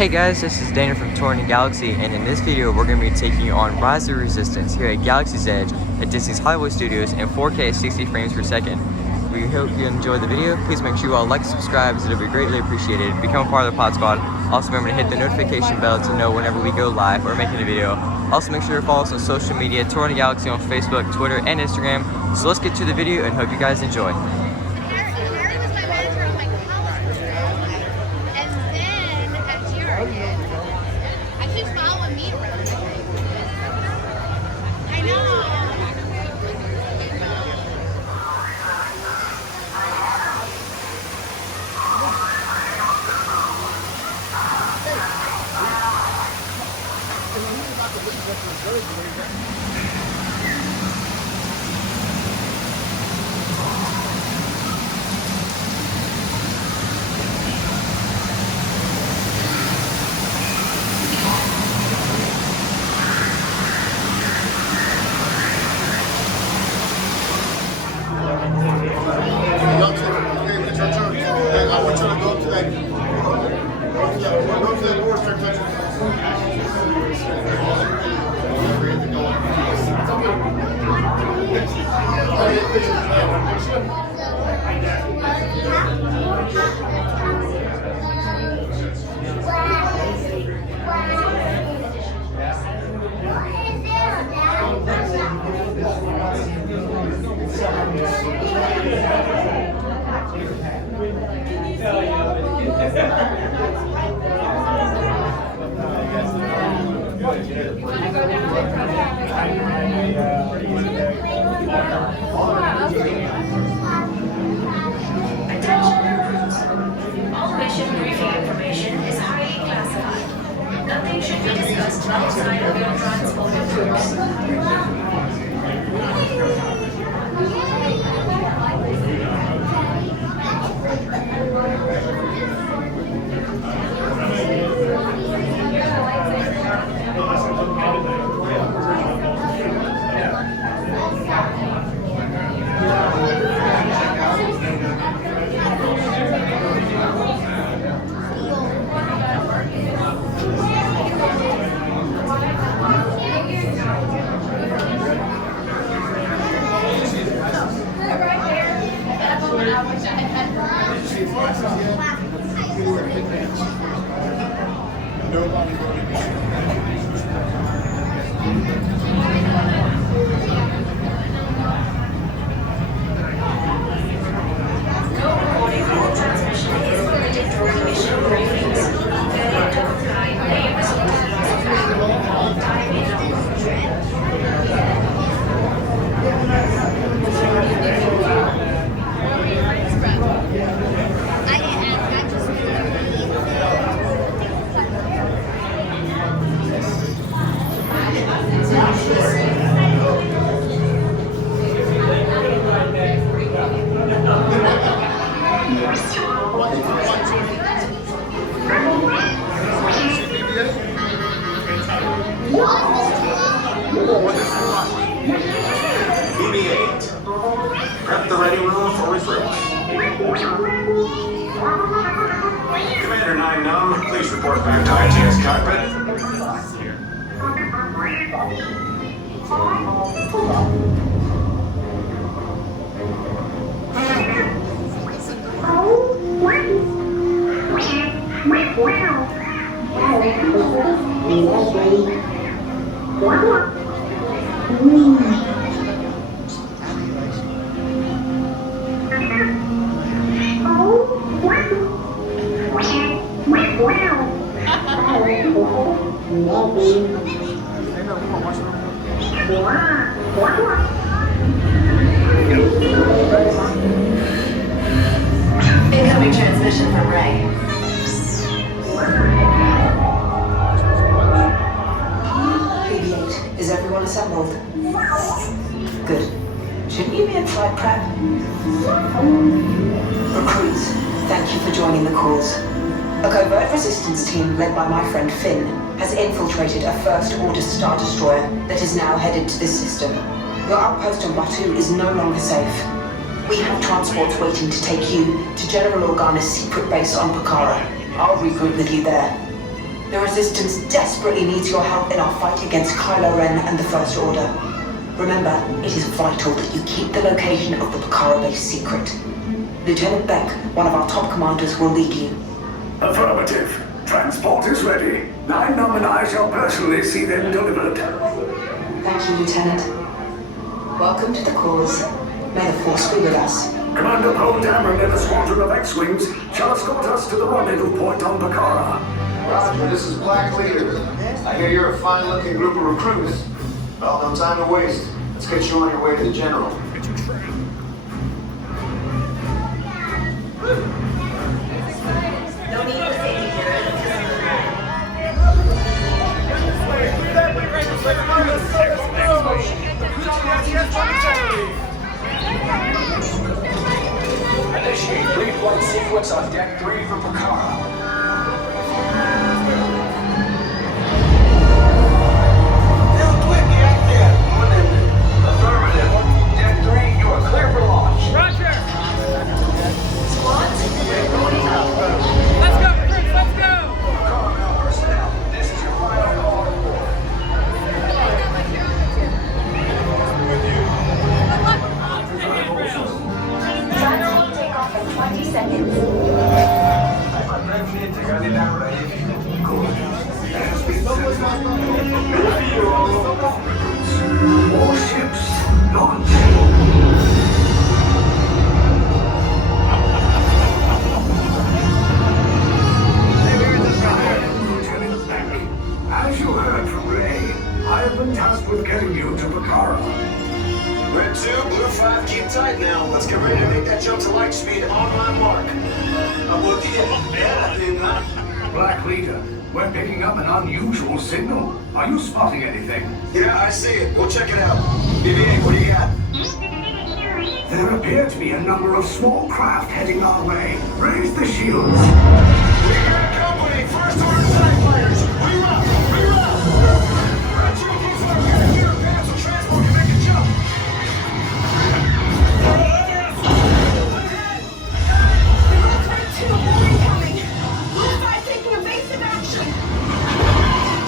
Hey guys, this is Dana from Touring the Galaxy, and in this video we're going to be taking you on Rise of the Resistance here at Galaxy's Edge at Disney's Hollywood Studios in 4K 60 frames per second. We hope you enjoyed the video. Please make sure you all like and subscribe as it will be greatly appreciated. Become a part of the Pod Squad. Also remember to hit the notification bell to know whenever we go live or making a video. Also make sure to follow us on social media, Touring the Galaxy on Facebook, Twitter, and Instagram. So let's get to the video and hope you guys enjoy. Nothing should be discussed outside of your transport groups. BB-8. Prep the ready room for refresh. Commander 9 Numb, please report back to IGS cockpit. Incoming transmission from Ray. BB-8, is everyone assembled? Good. Shouldn't you be in flight prep? Recruits, thank you for joining the cause. A covert resistance team led by my friend Finn has infiltrated a first-order Star Destroyer that is now headed to this system. Your outpost on Batu is no longer safe. We have transports waiting to take you to General Organa's secret base on Pucara. I'll regroup with you there. The Resistance desperately needs your help in our fight against Kylo Ren and the First Order. Remember, it is vital that you keep the location of the Bakara base secret. Lieutenant Beck, one of our top commanders, will lead you. Affirmative. Transport is ready. 9-Num and I shall personally see them delivered. Thank you, Lieutenant. Welcome to the cause. May the Force be with us. Commander Poe Dameron and a squadron of X-Wings shall escort us to the rendezvous point on Bakara. Roger, this is Black Leader. I hear you're a fine-looking group of recruits. Well, no time to waste. Let's get you on your way to the General. No need for safety here. Initiate pre-flight sequence on Deck 3 for Bakara. Affirmative. Deck 3, you are clear for launch. Roger! Squad, we're rolling out. Let's go, recruits, let's go! Bakara personnel, this is your final call to board. Transport take off in 20 seconds. Warships launch. Lieutenant Beck, as you heard from Ray, I have been tasked with getting you to Bakara. Red 2, Blue 5, keep tight now. Let's get ready to make that jump to light speed on my mark. Black Leader, we're picking up an unusual signal. Are you spotting anything? Yeah, I see it. Go check it out. BB-8, what do you got? There appear to be a number of small craft heading our way. Raise the shields. We got company. First order TIE fighters. Reroute. Reroute. Red 2, Blue 5, get here. Advance so transport can make a jump.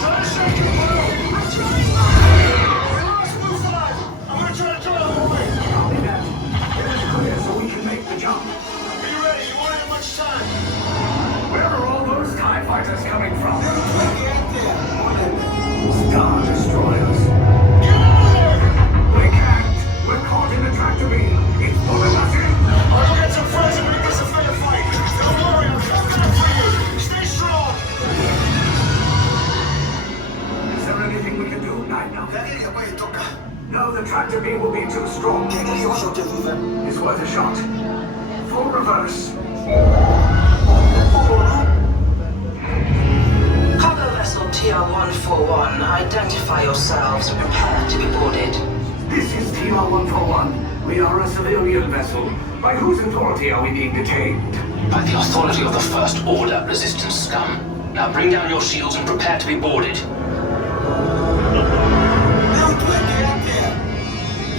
Try to shake it, Blue. I'm trying. We lost Blue 5. I'm gonna try to draw them away. Copy that. Get us clear so we can make the jump. Be ready. You won't have much time. Where are all those TIE fighters coming from? Star Destroyers. Get out of there. We can't. We're caught in a tractor beam. It's pulling us in. I'll go get some friends and we can get some fair fight. Don't worry, I'm coming up for you. Stay strong. Is there anything we can do, 9-Num? No, the tractor beam will be too strong. It's worth a shot. Full reverse. Cargo vessel TR-141, identify yourselves and prepare to be boarded. This is TR-141. We are a civilian vessel. By whose authority are we being detained? By the authority of the First Order, Resistance scum. Now bring down your shields and prepare to be boarded.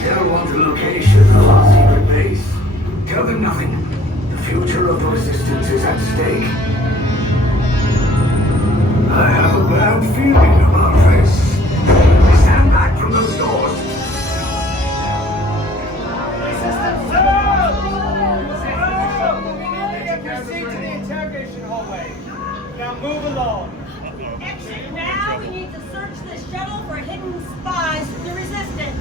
They'll want the location of our secret base. Tell them nothing. The future of the Resistance is at stake. I have a bad feeling about this. Stand back from those doors. Proceed to the interrogation hallway. Now move along. Exit now. We need to search this shuttle for hidden spies of the Resistance.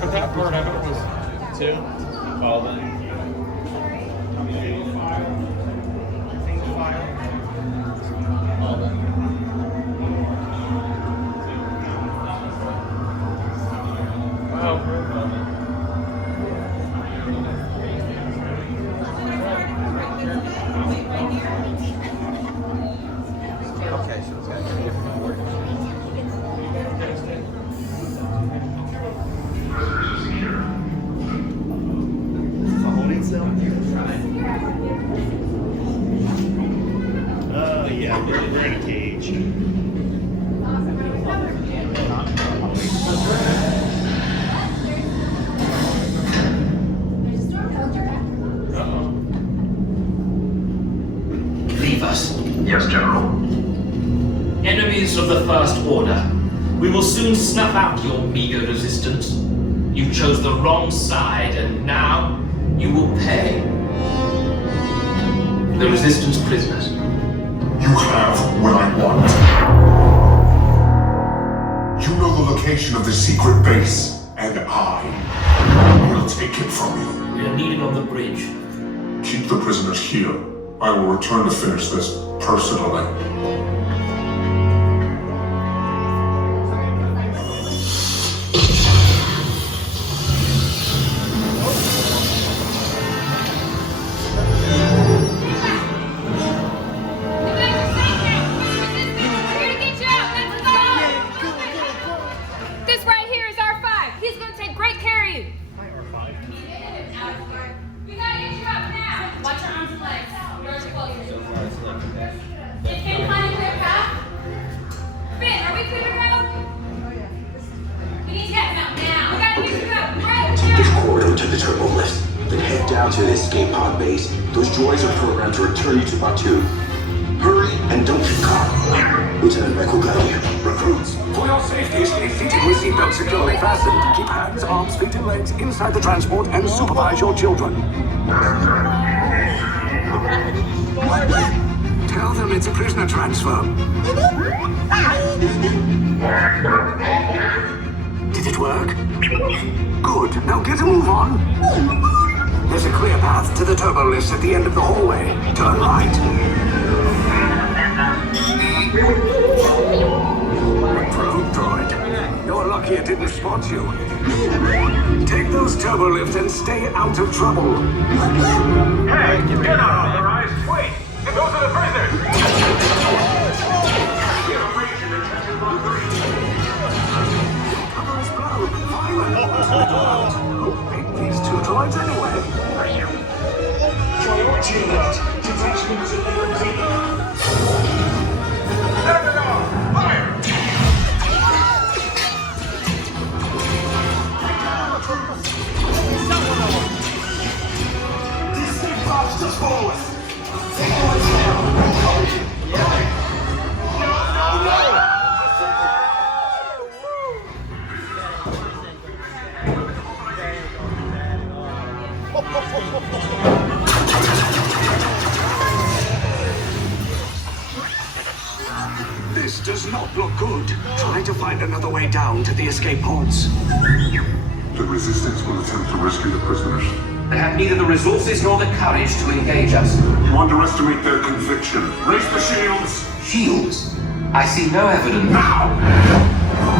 That part of it was 2. Well, then. Okay, so it's got 2 different words. Oh, yeah, we're in a cage. Leave us. Yes, General. Enemies of the First Order. We will soon snuff out your meager resistance. You chose the wrong side, and now you will pay. The Resistance prisoners. You have what I want. You know the location of the secret base, and I will take it from you. We are needed on the bridge. Keep the prisoners here. I will return to finish this personally. This right here is R5. He's gonna take great care of you. We gotta get you up now. Watch your arms and legs. Doors are closing. Is Finn finding a clear path? Finn, are we clear to go? We need to get him out now. We gotta get you up right Take this now. corridor to the turbo lift, then head down to the escape pod base. Those droids are programmed to return you to Batu. Hurry and don't get caught. Lieutenant Beck will guide you. Recruits. For your safety, stay seated with seatbelts securely fastened. Keep hands, arms, feet, and legs inside the transport and supervise your children. Tell them it's a prisoner transfer. Did it work? Good. Now get a move on. There's a clear path to the turbo lifts at the end of the hallway. Turn right. Probe droid. You're lucky it didn't spot you. Take those turbo lifts and stay out of trouble. Hey, you're not authorized. Wait, those are the prisoners. We have a breach in detention block 3. Cover is blown. Fire. Pick these 2 droids anyway. Priority alert. Detachment to level B. Let them go. Fire. These things march just forward. Take away now. This does not look good. Try to find another way down to the escape pods. The Resistance will attempt to rescue the prisoners. They have neither the resources nor the courage to engage us. You underestimate their conviction. Raise the shields! Shields? I see no evidence. Now!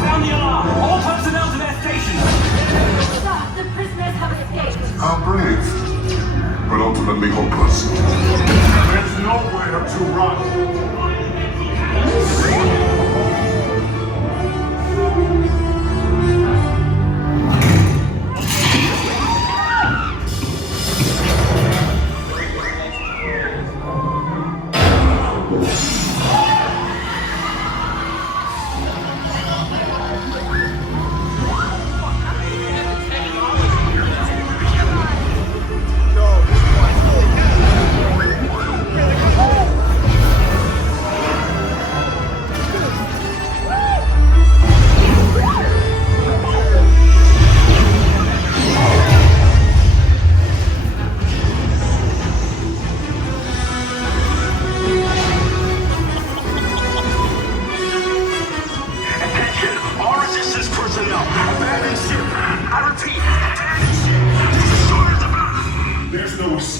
Sound the alarm! All personnel to their stations! Stop. The prisoners have escaped. How brave, but ultimately hopeless. There's nowhere to run.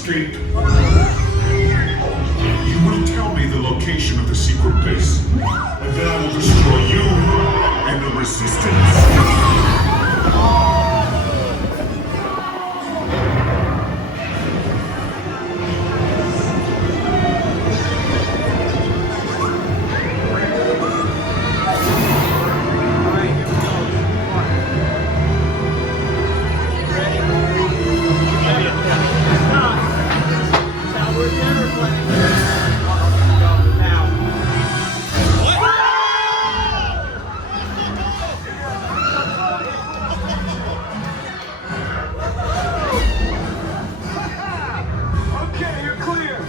escape. You will tell me the location of the secret base, and then I will destroy you and the Resistance. Okay, you're clear.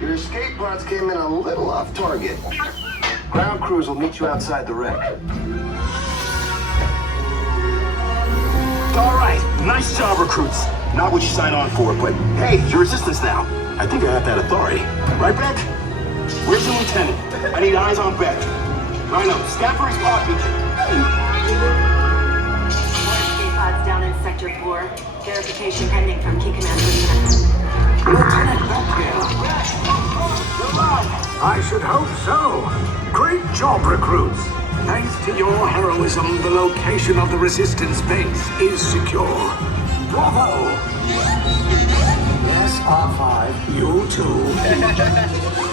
Your escape pods came in a little off target. Ground crews will meet you outside the wreck. All right, nice job, recruits. Not what you signed on for, but hey, you're Resistance now. I think I have that authority. Right, Beck? Where's the lieutenant? I need eyes on Beck. Rhino, scan for his pod beacon. Escape pods down in Sector 4. Verification pending from Key Command personnel. Lieutenant Mophie. I should hope so. Great job, recruits. Thanks to your heroism, the location of the Resistance base is secure. Bravo! Yes, R5, you too.